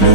Từ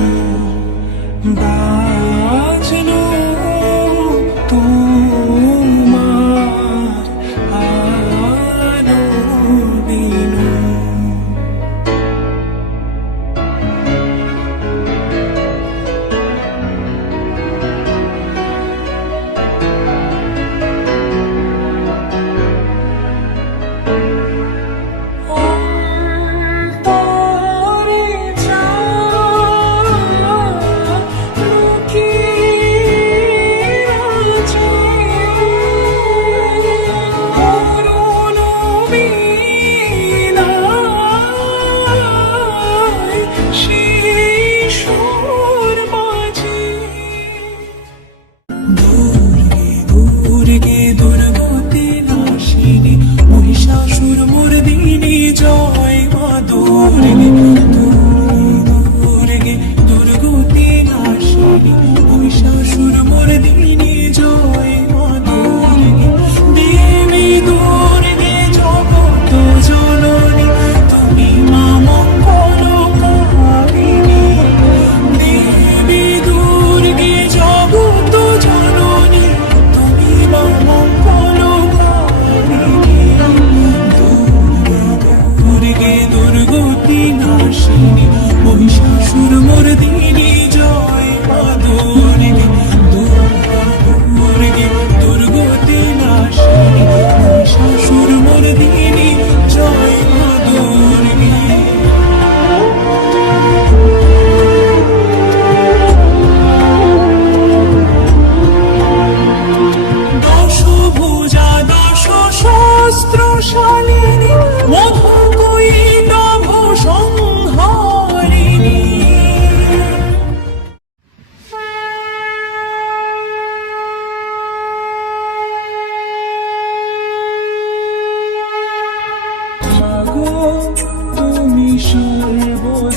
শাশুর মোর দিনী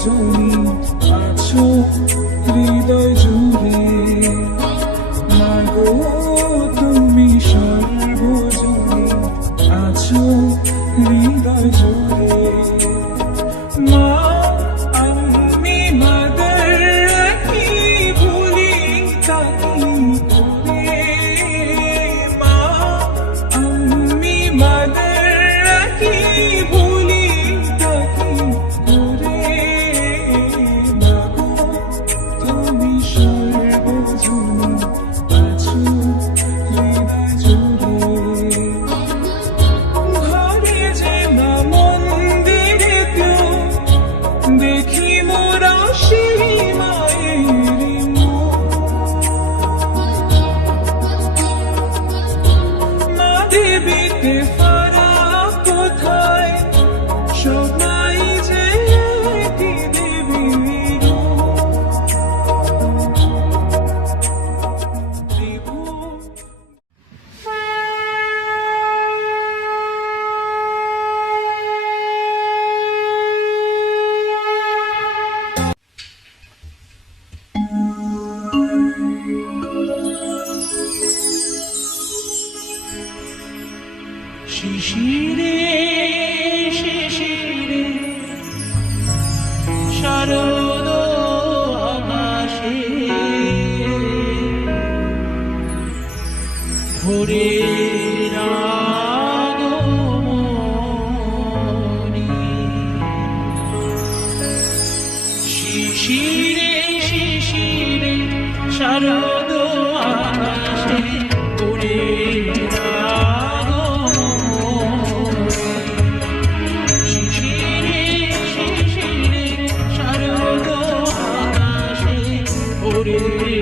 show me if ভোরে শিশিরে শিশিরে শারদ আকাশে উড়ে শিশিরে শিশিরে শারদ আকাশে উড়ে